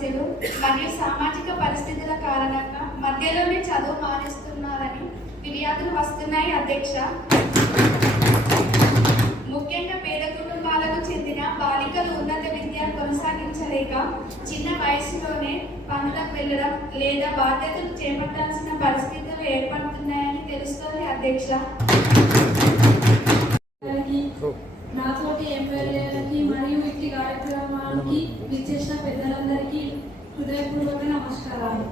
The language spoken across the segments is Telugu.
సమస్యలు మరియు సామాజిక పరిస్థితుల కారణంగా మధ్యలోనే చదువు మానేస్తున్నారని ఫిర్యాదులు వస్తున్నాయి అధ్యక్ష. ముఖ్యంగా పేద కుటుంబాలకు చెందిన బాలికలు ఉన్నత విద్య కొనసాగించలేక చిన్న వయసులోనే పనులకు వెళ్ళడం లేదా బాధ్యతలు చేపట్టాల్సిన పరిస్థితులు ఏర్పడుతున్నాయని తెలుస్తోంది అధ్యక్ష. నాతోటి ఎమ్మెల్యేలకి మరియు ఇట్టి కార్యక్రమానికి విచ్చేసిన పెద్దలందరికీ హృదయపూర్వక నమస్కారాలు.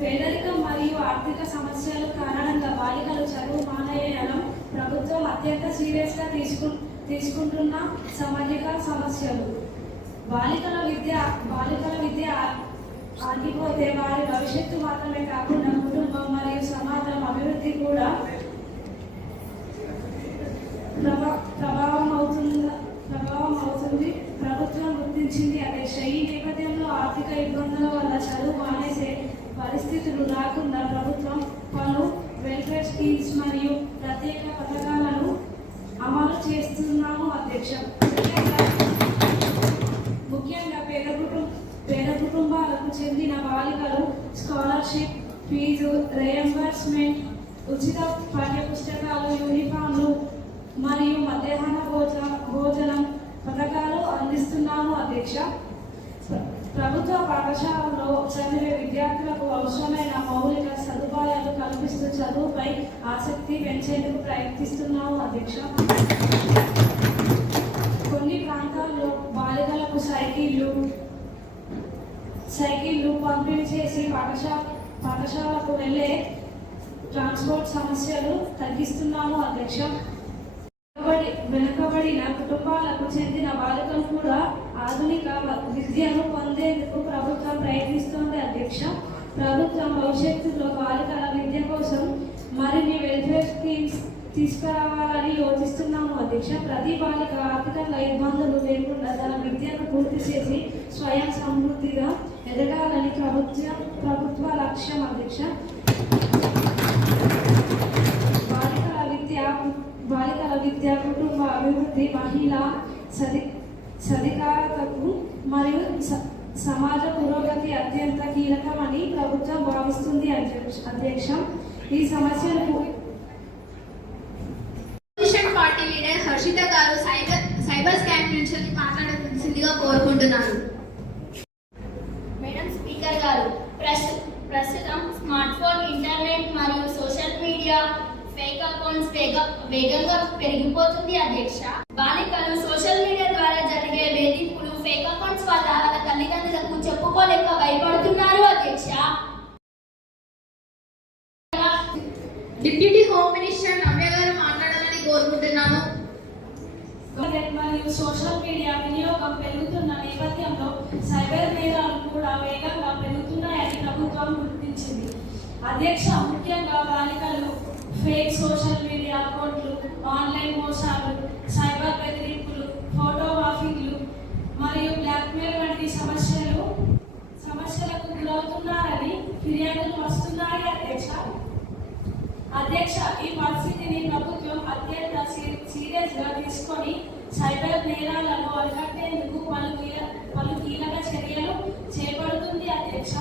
పేదరికం మరియు ఆర్థిక సమస్యల కారణంగా బాలికలు చదువు మానేయడం ప్రభుత్వం అత్యంత సీరియస్గా తీసుకుంటున్న సామాజిక సమస్యలు. బాలికల విద్య ఆగిపోతే వారి భవిష్యత్తు మాత్రమే కాకుండా కుటుంబం మరియు సమాజం అభివృద్ధి కూడా ప్రభావం అవుతుంది ప్రభుత్వం గుర్తించింది అధ్యక్ష. ఈ నేపథ్యంలో ఆర్థిక ఇబ్బందుల వల్ల చదువు మానేసే పరిస్థితులు రాకుండా ప్రభుత్వం పలు వెల్ఫేర్ స్కీమ్స్ మరియు ప్రత్యేక పథకాలను అమలు చేస్తున్నాము అధ్యక్ష. ముఖ్యంగా పేద కుటుంబాలకు చెందిన బాలికలు స్కాలర్షిప్, ఫీజు రియంబర్స్మెంట్, ఉచిత పాఠ్య పుస్తకాలు, యూనిఫామ్లు మరియు మధ్యాహ్న భోజనం పథకాలు అందిస్తున్నాము అధ్యక్ష. ప్రభుత్వ పాఠశాలలో చదివే విద్యార్థులకు అవసరమైన మౌలిక సదుపాయాలు కల్పిస్తూ చదువుపై ఆసక్తి పెంచేందుకు ప్రయత్నిస్తున్నాము అధ్యక్ష. కొన్ని ప్రాంతాల్లో బాలికలకు సైకిళ్ళు పంపిణీ చేసి పాఠశాలకు వెళ్ళే ట్రాన్స్పోర్ట్ సమస్యలు తగ్గిస్తున్నాము అధ్యక్ష. వెనుకబడిన కుటుంబాలకు చెందిన బాలికలు కూడా ఆధునిక విద్యను పొందేందుకు ప్రభుత్వం ప్రయత్నిస్తోంది అధ్యక్ష. ప్రభుత్వం భవిష్యత్తులో బాలికల విద్య కోసం మరిన్ని వెల్ఫేర్ స్కీమ్స్ తీసుకురావాలని యోచిస్తున్నాము అధ్యక్ష. ప్రతి బాలిక ఆర్థికంగా ఇబ్బందులు లేకుండా తన విద్యను పూర్తి చేసి స్వయం సమృద్ధిగా ఎదగాలని ప్రభుత్వ లక్ష్యం అధ్యక్ష. బాలికల విద్య, కుటుంబ అభివృద్ధి, మహిళా సాధికారతకు మరియు సమాజ పురోగతి అత్యంత కీలకమని ప్రభుత్వం భావిస్తుంది అధ్యక్ష. ఈ సమస్యలకు పార్టీ లీడర్ హర్షిత గారు సైబర్ స్కామ్ నుంచి మాట్లాడాల్సిందిగా కోరుకుంటున్నాను. మేడం స్పీకర్ గారు, ప్రస్తుతం స్మార్ట్ ఫోన్, ఇంటర్నెట్ మరియు సోషల్ మీడియా ఫేక్ అకౌంట్స్ వేగంగా పెరిగిపోతుంది అధ్యక్ష. బాలికలు సోషల్ మీడియా ద్వారా జరిగే వేధింపులు, ఫేక్ అకౌంట్స్ వల్ల వాళ్ళ తల్లిదండ్రులకు చెప్పుకోలేక భయపడుతున్నారు అధ్యక్ష. డిప్యూటీ హోమ్ మినిస్టర్ నవ్య గారు మాట్లాడాలని కోరుకుంటున్నాను. మరియు సోషల్ మీడియా వినియోగం పెరుగుతున్న నేపథ్యంలో సైబర్ నేరాలు కూడా వేగంగా పెరుగుతున్నాయని ప్రభుత్వం గుర్తించింది అధ్యక్ష. ముఖ్యంగా బాలికలు ఫేక్ సోషల్ మీడియా అకౌంట్లు, ఆన్లైన్ మోసాలు, సైబర్ బెదిరింపులు, ఫోటో మాఫింగ్లు మరియు బ్లాక్మెయిల్ వంటి సమస్యలకు గురవుతున్నారని ఫిర్యాదులు వస్తున్నాయి అధ్యక్ష. ఈ పరిస్థితిని ప్రభుత్వం అత్యంత సీరియస్గా తీసుకొని సైబర్ నేరాలను అరికట్టేందుకు పలు కీలక చర్యలు చేపడుతుంది అధ్యక్ష.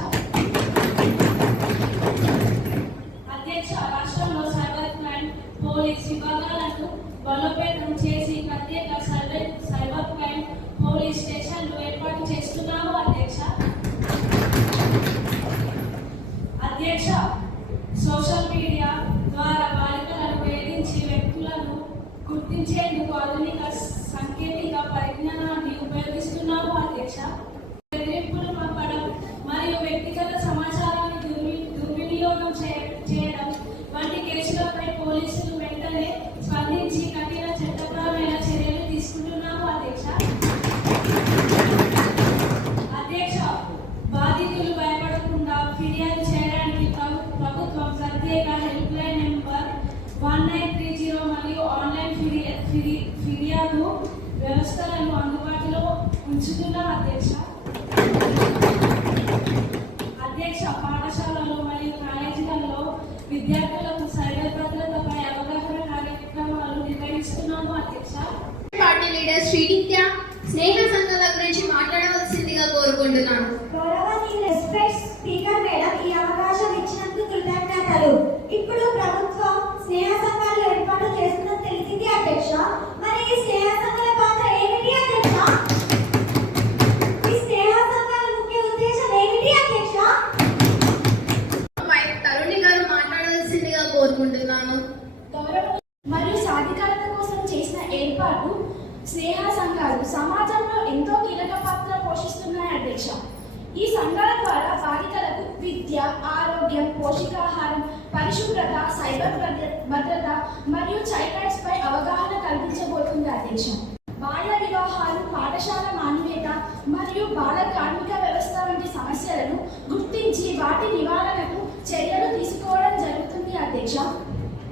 రాష్ట్రంలో సైబర్ క్రైమ్ పోలీస్ విభాగాలను బలోపేతం చేసి ప్రత్యేక సైబర్ క్రైమ్ పోలీస్ స్టేషన్లు ఏర్పాటు చేస్తున్నాము అధ్యక్ష. సోషల్ మీడియా ద్వారా బాలికలను వేధించి వ్యక్తులను గుర్తించేందుకు ఆధునిక సాంకేతిక పరిజ్ఞానాన్ని ఉపయోగిస్తున్నాము అధ్యక్ష. బెదిరింపులు పంపడం మరియు వ్యక్తిగత సమాచారాన్ని దుర్వినియోగం చేయడం వంటి కేసులపై పోలీసులు వెంటనే స్పందించి కఠిన చట్టపరమైన చర్యలు తీసుకుంటున్నాము అధ్యక్ష. బాధితులు భయపడకుండా ఫిర్యాదు చేయడానికి ప్రభుత్వం ప్రత్యేక హెల్ప్ లైన్ నెంబర్ 1930 మరియు ఆన్లైన్ ఫిర్యాదు వ్యవస్థలను అందుబాటులో ఉంచుతున్నాం అధ్యక్ష. పాఠశాలలు మరియు కాలేజీలలో విద్యార్థులకు సైబర్ భద్రతపై అవగాహన కార్యక్రమాలు నిర్వహిస్తున్నాము అధ్యక్ష. పార్టీ లీడర్ శ్రీనిత్య స్నేహ సంఘాల గురించి ఇప్పుడు ప్రభుత్వం స్నేహ సంఘాలు ఏర్పాటు చేస్తుందని తెలిసింది అధ్యక్ష. మరి ఈ స్నేహ సంఘాల పాత్ర ఏమిటి అధ్యక్ష? ఈ స్నేహ సంఘాల ముఖ్య ఉద్దేశం ఏమిటి అధ్యక్ష? తరుణి గారు మాట్లాడాల్సిందిగా కోరుకుంటున్నాను. మరియు సాధికారత కోసం చేసిన ఏర్పాటు స్నేహ సంఘాలు సమాజంలో ఎంతో కీలక పాత్ర పోషిస్తున్నాయి అధ్యక్ష. ఈ సంఘాల ద్వారా బాలికలకు విద్య, ఆరోగ్యం, పోషకాహారం, పరిశుభ్రత, సైబర్ భద్రత మరియు చైల్డ్ రైట్స్ పై అవగాహన కల్పించబోతుంది అధ్యక్ష. బాల్య వివాహాలు, పాఠశాల మాన్యత మరియు బాల కార్మిక వ్యవస్థ వంటి సమస్యలను గుర్తించి వాటి నివారణకు చర్యలు తీసుకోవడం జరుగుతుంది అధ్యక్ష.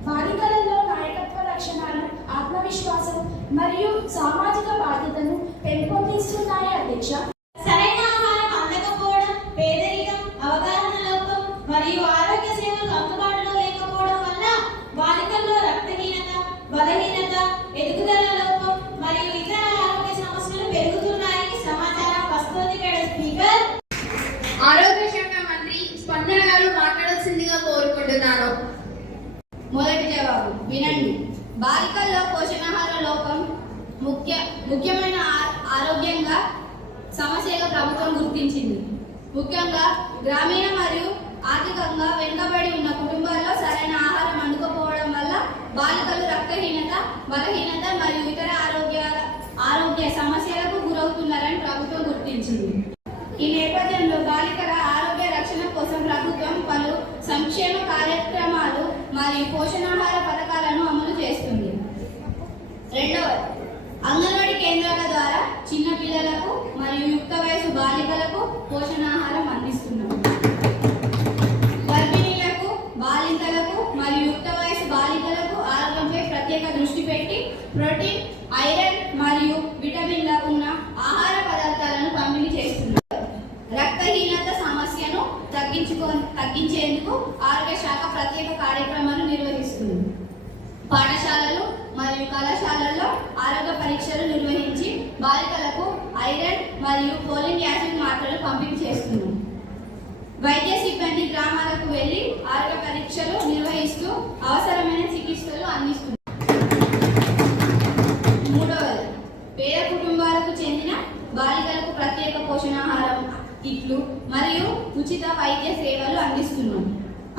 బాలికలలో నాయకత్వ లక్షణాలు, ఆత్మవిశ్వాసం మరియు సామాజిక బాధ్యతను పెంపొందిస్తున్నాయి అధ్యక్ష. సరైన ఆహారం అందకపోవడం, పేదరికం, అవగాహన లోపం మరియు ఆరోగ్య సేవలు అందుబాటులో లేకపోవడం వల్ల బాలికల్లో రక్తహీనత, బలహీనత, ఎదుగుదల లోపం మరియు ఇతర ఆరోగ్య సమస్యలు పెరుగుతున్నాయని సమాచారం వస్తోంది మేడం స్పీకర్. ఆరోగ్య శాఖ మంత్రి స్పందన గారు మాట్లాడాల్సిందిగా కోరుకుంటున్నాను. మొదటి జవాబు వినండి. బాలికల్లో పోషకాహార లోపం ముఖ్యమైన ఆరోగ్యంగా సమస్యగా ప్రభుత్వం గుర్తించింది. ముఖ్యంగా గ్రామీణ మరియు ఆర్థికంగా వెనుకబడి ఉన్న కుటుంబాల్లో సరైన ఆహారం అందుకోకపోవడం వల్ల బాలికలు రక్తహీనత, బలహీనత మరియు ఇతర ఆరోగ్య సమస్యలకు గురవుతున్నారని ప్రభుత్వం గుర్తించింది. ఈ నేపథ్యంలో బాలికల ఆరోగ్య రక్షణ కోసం ప్రభుత్వం పలు సంక్షేమ కార్యక్రమాలు మరియు పోషణాహార పథకాలను అమలు చేస్తుంది. రెండవది, అంగన్వాడీ కేంద్రాల ద్వారా చిన్న పిల్లలకు మరియు యుక్త వయసు బాలికలకు పోషణాహారం అందిస్తున్నాం. గర్భిణీలకు, బాలింతలకు మరియు యుక్త వయసు బాలికలకు ఆరోగ్యంపై ప్రత్యేక దృష్టి పెట్టి ప్రోటీన్, ఐరన్ మరియు విటమిన్ల ఉన్న ఆహార పదార్థాలను పంపిణీ చేస్తున్నాం. రక్తహీనత సమస్యను తగ్గించేందుకు ఆరోగ్య శాఖ ప్రత్యేక కార్యక్రమాలు నిర్వహిస్తుంది. పాఠశాలలు మరియు కళాశాలల్లో ఆరోగ్య పరీక్షలు నిర్వహించి బాలికలకు ఐరన్ మరియు ఫోలిక్ యాసిడ్ మాత్రలు పంపిణీ చేస్తున్నాం. వైద్య సిబ్బంది గ్రామాలకు వెళ్లి ఆరోగ్య పరీక్షలు నిర్వహిస్తూ అవసరమైన చికిత్సలు అందిస్తున్నారు. మూడవది, పేద కుటుంబాలకు చెందిన బాలికలకు ప్రత్యేక పోషణాహారం కిట్లు మరియు ఉచిత వైద్య సేవలు అందిస్తున్నాం.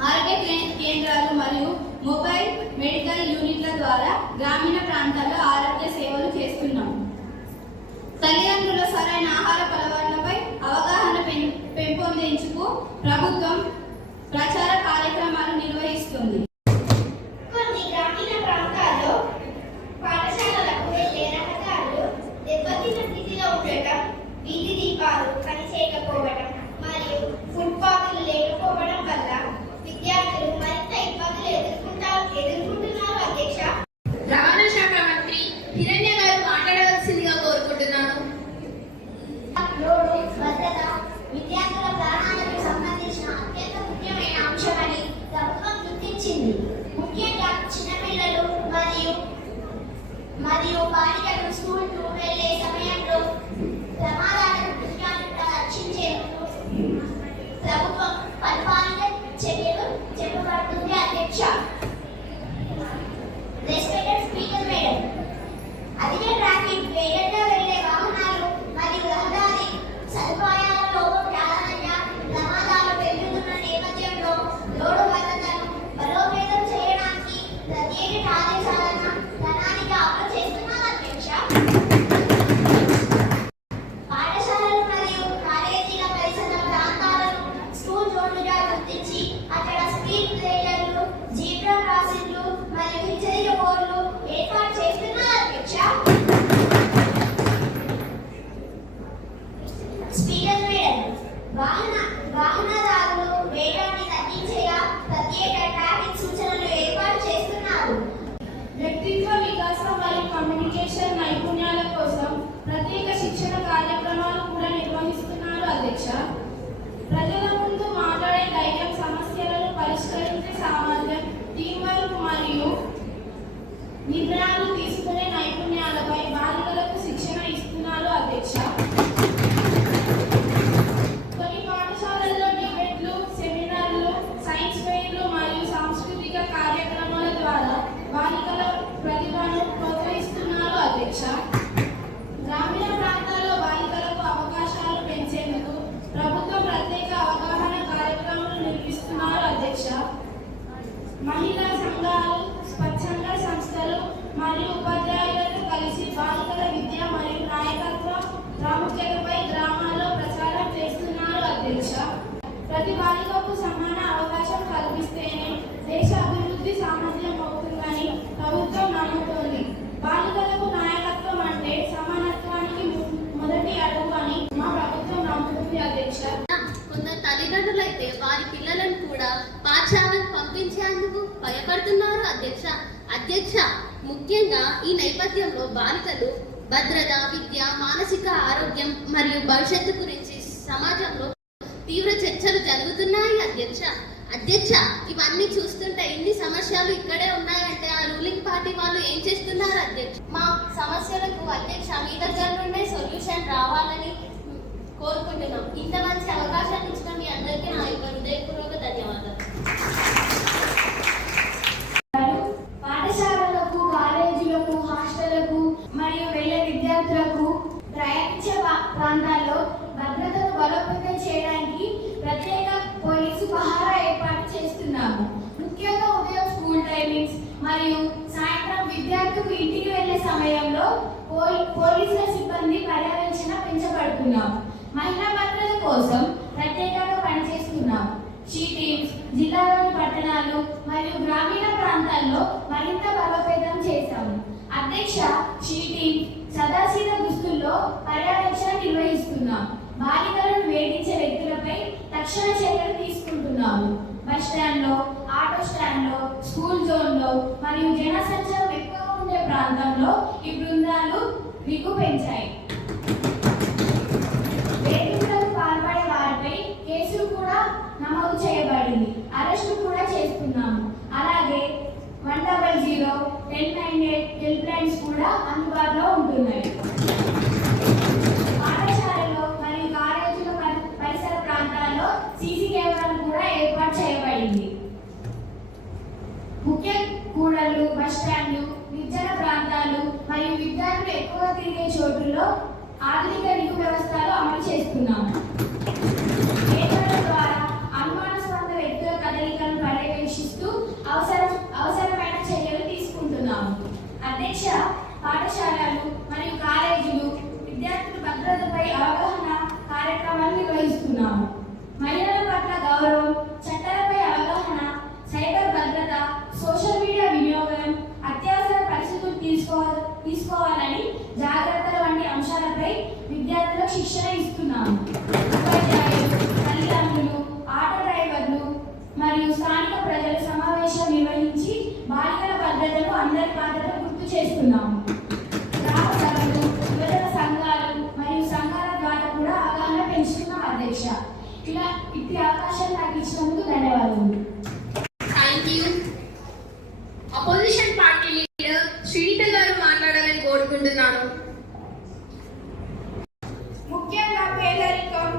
ఆరోగ్య కేంద్రాలు మరియు మొబైల్ మెడికల్ యూనిట్ల ద్వారా గ్రామీణ ప్రాంతాల్లో ఆరోగ్య సేవలు చేస్తున్నాం. తల్లిదండ్రుల సరైన ఆహార అలవాట్లపై అవగాహన పెంపొందించుకు ప్రభుత్వం ప్రచార కార్యక్రమాలు నిర్వహిస్తుంది. కొన్ని గ్రామీణ ప్రాంతాల్లో పాఠశాలలకు వెళ్ళే రహదారులు దెబ్బతిన్న స్థితిలో ఉండటం, వీధి దీపాలు పనిచేయకపోవడం మరియు ఫుట్పాత్లు లేకపోవడం వల్ల విద్యార్థులు మరింత ఇబ్బందులు ఎదుర్కొంటున్నారు అధ్యక్ష. రవాణా శాఖ మంత్రి హిరణ్య గారు మాట్లాడవలసిందిగా కోరుకుంటున్నాను. రోడ్డు భద్రత విద్యార్థుల ప్రాణాలకు సంబంధించిన అత్యంత ముఖ్యమైన అంశమని ప్రభుత్వం గుర్తించింది. ముఖ్యంగా చిన్నపిల్లలు మరియు బాలికలు స్కూల్కు వెళ్లే సమయంలో ప్రమాదాలను విద్యార్థులను రక్షించేందుకు ప్రభుత్వం పరిపాలన చర్యలు చెప్పబడుతుంది అధ్యక్ష. రెస్పెక్టెడ్ స్పీకర్ మేడం, అధిక ట్రాఫిక్, వేగంగా వెళ్లే వాహనాలు మరియు రహదారి సదుపాయాల లోపం కారణంగా ప్రమాదాలు పెరుగుతున్న నేపథ్యంలో రోడ్డు భద్రతను బలోపేతం చేయడానికి ప్రత్యేక కార్యాచరణ ప్రణాళిక అమలు చేస్తున్నారు అధ్యక్ష. మహిళా సంఘాలు, స్వచ్ఛంద సంస్థలు మరియు ఉపాధ్యాయులతో కలిసి బాలికల విద్య మరియు నాయకత్వ ప్రాముఖ్యతపై గ్రామాల్లో ప్రచారం చేస్తున్నారు అధ్యక్ష. ప్రతి బాలికకు సమాన అవకాశం కల్పిస్తేనే దేశ అభివృద్ధి సామర్థ్యం అవుతుందని ప్రభుత్వం నమ్ముతోంది. బాలికలకు నాయకత్వం అంటే సమానత్వానికి మొదటి అడుగు అని మా ప్రభుత్వం నమ్ముతుంది అధ్యక్ష. కొందరు తల్లిదండ్రులైతే వారి పిల్లలను కూడా పాఠశాలకు పంపించేందుకు భయపడుతున్నారు అధ్యక్ష. ముఖ్యంగా ఈ నేపథ్యంలో బాలికలు భద్రత, విద్య, మానసిక ఆరోగ్యం మరియు భవిష్యత్తు గురించి సమాజంలో తీవ్ర చర్చలు జరుగుతున్నాయి అధ్యక్ష. ఇవన్నీ చూస్తుంటే ఇన్ని సమస్యలు ఇక్కడే ఉన్నాయంటే ఆ రూలింగ్ పార్టీ వాళ్ళు ఏం చేస్తున్నారు అధ్యక్ష? మా సమస్యలకు అధ్యక్ష మీ దగ్గర నుండే సొల్యూషన్ రావాలని కోరుకుంటున్నాం. ఇంత మంచి అవకాశాన్ని ఇచ్చిన మీ అందరికీ నా యొక్క హృదయపూర్వక ధన్యవాదాలు. పాఠశాలలకు, కాలేజీలకు, హాస్టళ్లకు మరియు వెళ్ళే విద్యార్థులకు ప్రయాణించే ప్రాంతాల్లో భద్రతను బలోపేతం చేయడానికి ప్రత్యేక పోలీసు పహారా ఏర్పాటు చేస్తున్నాము. ముఖ్యంగా ఉదయం స్కూల్ టైమింగ్స్ మరియు సాయంత్రం విద్యార్థులకు ఇంటికి వెళ్లే సమయంలో పోలీసుల సిబ్బంది పర్యవేక్షణ పెంచబడుతున్నాము. మహిళా భద్రత కోసం ప్రత్యేకంగా పనిచేస్తున్నాము. షీ టీమ్స్ జిల్లాలోని పట్టణాలు మరియు గ్రామీణ ప్రాంతాల్లో మరింత బలోపేతం చేశాము అధ్యక్ష. షీ టీమ్స్ సదాశీల దుస్తుల్లో పర్యవేక్షణ నిర్వహిస్తున్నాం. బాలికలను వేధించే వ్యక్తులపై తక్షణ చర్యలు తీసుకుంటున్నాము. బస్ స్టాండ్లో, ఆటో స్టాండ్లో, స్కూల్ జోన్లో మరియు జనసంచారం ఎక్కువ ఉండే ప్రాంతంలో ఈ బృందాలు విగ్గు పెంచాయి. వేధింపులకు పాల్పడే వారిపై కేసులు కూడా నమోదు చేయబడింది. అరెస్టు కూడా చేస్తున్నాము. అలాగే 100 1098 హెల్ప్ లైన్స్ కూడా అందుబాటులో ఉంటున్నాయి. పాఠశాలలో మరియు కాలేజీల పరిసర ప్రాంతాల్లో సీసీ కెమెరాలు కూడా ఏర్పాటు చేయబడింది. ముఖ్య కూడళ్లు, బస్ స్టాండ్లు, నిర్జన ప్రాంతాలు మరియు విద్యార్థులు ఎక్కువగా తిరిగే చోటుల్లో ఆధునిక నిఘు వ్యవస్థలు అమలు చేస్తున్నాము. కేంద్రాల ద్వారా అనుమానాస్పద వ్యక్తుల కదలికలను పర్యవేక్షిస్తూ అవసరమైన చర్యలు తీసుకుంటున్నాము అధ్యక్ష. పాఠశాలలు మరియు కాలేజీలు విద్యార్థుల భద్రతపై అవగాహన కార్యక్రమాలు నిర్వహిస్తున్నాము. మహిళల పట్ల గౌరవం, చట్టాలపై అవగాహన, సైబర్ భద్రత, సోషల్ మీడియా వినియోగం, అత్యవసర పరిస్థితులు తీసుకోవాలని జాగ్రత్తల వంటి అంశాలపై విద్యార్థులకు శిక్షణ ఇస్తున్నాము. ఉపాధ్యాయులు, తల్లిదండ్రులు, ఆటో డ్రైవర్లు మరియు స్థానిక ప్రజలు సమావేశం నిర్వహించి బాలికల భద్రతను అందరి బాధ్యత గుర్తు చేస్తున్నాము. గ్రామ సభలు, యువజన సంఘాలు మరియు సంఘాల ద్వారా కూడా అవగాహన పెంచుతున్నాం అధ్యక్ష. ఇలా ఇట్టి అవకాశం నాకు ఇచ్చినందుకు ధన్యవాదాలు. Thank you. Opposition party leader Srinitha గారు మాట్లాడాలని కోరుకుంటున్నాను. ముఖ్యంగా పేదరికం,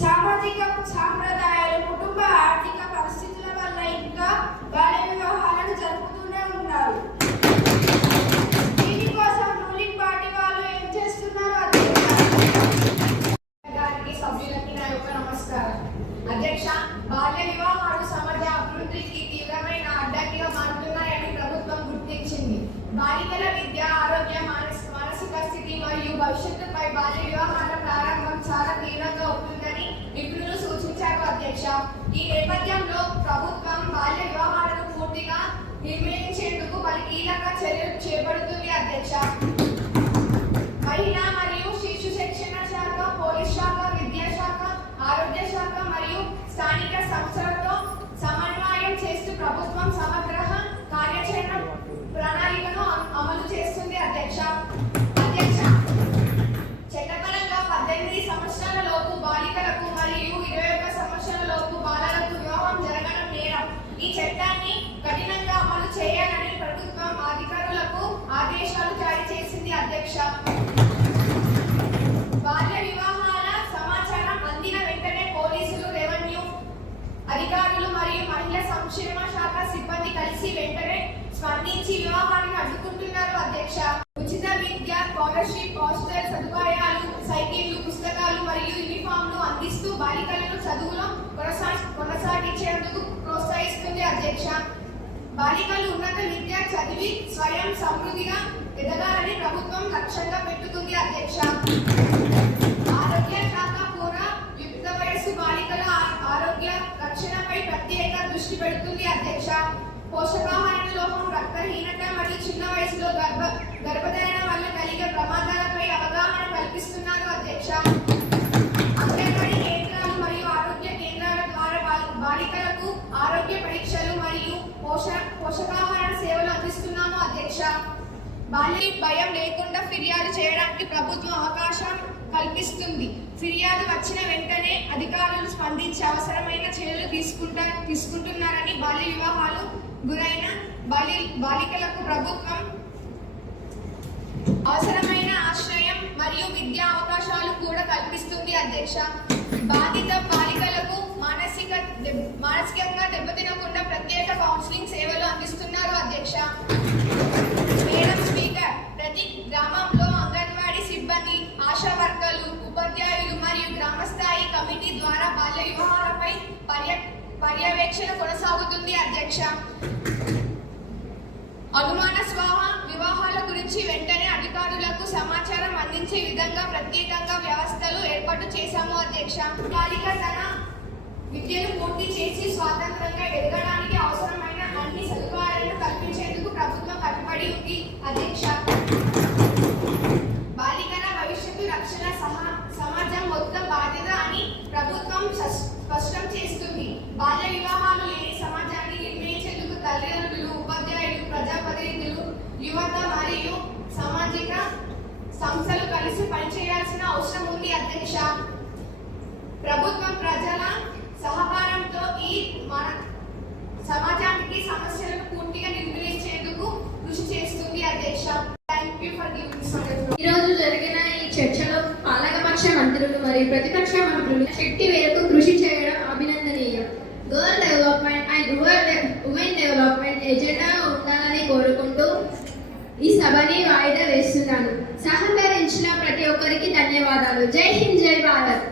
సామాజిక సాంప్రదాయాలు, కుటుంబ ఆర్థిక పరిస్థితుల వల్ల ఇంకా బాల్య వివాహాలను జరుపుతూనే ఉన్నారు. దీనికోసం రూలింగ్ పార్టీ వాళ్ళు ఏం చేస్తున్నారు గారికి, సభ్యులకి నా యొక్క నమస్కారం. అధ్యక్ష, బాల్య వివాహాలు సమాజ అభివృద్ధికి తీవ్రమైన అడ్డంకిగా మారుతున్నాయని ప్రభుత్వం గుర్తించింది. బాలికల విద్య, ఆరోగ్య, మానసిక స్థితి మరియు భవిష్యత్తుపై బాల్య వివాహాల ప్రారంభం చాలా తీవ్రంగా ఉంటుందని నిపుణులు సూచించారు అధ్యక్ష. ఈ నేపథ్యంలో ప్రభుత్వం బాల్య వివాహాలను పూర్తిగా నిర్మూలించేందుకు పలు కీలక చర్యలు చేపడుతుంది అధ్యక్ష. మహిళా మరియు శిశు శిక్షణ శాఖ, పోలీస్ శాఖ, విద్యాశాఖ, ఆరోగ్య శాఖ మరియు స్థానిక సంస్థలతో సమన్వయం చేస్తూ ప్రభుత్వం సమగ్ర కార్యాచరణ ప్రణాళికను అమలు చేస్తుంది అధ్యక్ష. చట్టపరంగా 18 సంవత్సరాల లోపు బాలికలకు మరియు 21 సంవత్సరాల లోపు బాలలకు వివాహం జరగడం నేరం. ఈ చట్టాన్ని కఠినంగా అమలు చేయాలని ప్రభుత్వం అధికారులకు ఆదేశాలు జారీ చేసింది అధ్యక్ష. బాల్య వివాహాల సమాచారం అందిన వెంటనే పోలీసులు, రెవెన్యూ అధికారులు మరియు మహిళా సంక్షేమ శాఖ సిబ్బంది కలిసి వెంటనే స్పందించి వివాహాన్ని అడ్డుకుంటున్నారు అధ్యక్ష. ఉచిత విద్య, స్కాలర్షిప్, హాస్టల్ సదుపాయాలు, సైకిళ్లు, పుస్తకాలు మరియు యూనిఫామ్లు అందిస్తూ బాలికలను చదువులో కొనసాగించేందుకు ప్రోత్సహిస్తున్నారు బాలికలు ఉన్నత విద్య చదివి స్వయం సమృద్ధిగా ఎదగాలని ప్రభుత్వం లక్ష్యంగా పెట్టుకుంది అధ్యక్ష. ఆరోగ్య శాఖ కూడా యుక్త వయస్సు బాలికల ఆరోగ్య రక్షణపై ప్రత్యేక దృష్టి పెడుతుంది అధ్యక్ష. పోషకాహార లోపం, రక్తహీనత మరియు చిన్న వయసులో గర్భధారణ వల్ల కలిగే ప్రమాదాలపై అవగాహన కల్పిస్తున్నారు అధ్యక్ష. అంగన్వాడీ కేంద్రాలు మరియు ఆరోగ్య కేంద్రాల ద్వారా బాలికలకు ఆరోగ్య పరీక్షలు మరియు పోషకాహార సేవలు అందిస్తున్నాము అధ్యక్ష. బాల్య భయం లేకుండా ఫిర్యాదు చేయడానికి ప్రభుత్వం అవకాశం కల్పిస్తుంది. ఫిర్యాదు వచ్చిన వెంటనే అధికారులు స్పందించి అవసరమైన చర్యలు తీసుకుంటున్నారని బాల్య వివాహాలు గురైన బాలికలకు ప్రభుత్వం అవసరమైన ఆశ్రయం మరియు విద్యా అవకాశాలు కూడా కల్పిస్తుంది అధ్యక్ష. బాధిత బాలికలకు మానసికంగా దెబ్బతినకుండా ప్రత్యేక కౌన్సిలింగ్ సేవలు అందిస్తున్నారు అధ్యక్ష. మేడం స్పీకర్, ప్రతి గ్రామంలో అంగన్వాడీ సిబ్బంది, ఆశా వర్కర్లు, ఉపాధ్యాయులు మరియు గ్రామస్థాయి కమిటీ ద్వారా బాల్య వివాహాలపై పర్యవేక్షణ కొనసాగుతుంది అధ్యక్ష. అనుమానాస్పద వివాహాల గురించి వెంటనే అధికారులకు సమాచారం అందించే విధంగా ప్రత్యేకంగా వ్యవస్థలు ఏర్పాటు చేశాము అధ్యక్ష. బాలిక తన విద్యను పూర్తి చేసి స్వాతంత్రంగా ఎదగడానికి అవసరమైన అన్ని సదుపాయాలను కల్పించేందుకు ప్రభుత్వం కట్టుబడి ఉంది అధ్యక్ష. బాలికల భవిష్యత్తు రక్షణ సమాజం మొత్తం బాధ్యత అని ప్రభుత్వం స్పష్టం చేస్తుంది. బాల్య వివాహాలు లేని సమాజాన్ని నిర్మించేందుకు తల్లిదండ్రులు, ఉపాధ్యాయులు, ప్రజాప్రతినిధులు, యువత మరియు సామాజిక సంస్థలు కలిసి పనిచేయాల్సిన అవసరం ఉంది అధ్యక్ష. ప్రభుత్వం ప్రజల సహకారంతో ఈ మన సమాజానికి సమస్యలను పూర్తిగా నిర్మూలించేందుకు కృషి చేస్తుంది అధ్యక్ష. Thank you for giving this opportunity. ఈ రోజు జరిగిన ఈ చర్చలో పాలకపక్ష మంత్రులు మరియు ప్రతిపక్ష మంత్రులు శక్తి మేరకు కృషి చేయడం అభినందనీయం. Girl development and women development agenda ఉండాలని కోరుకుంటూ ఈ సభని వాయిదా వేస్తున్నాను. సహకరించిన ప్రతి ఒక్కరికి ధన్యవాదాలు. జై హింద్, జై భారత్.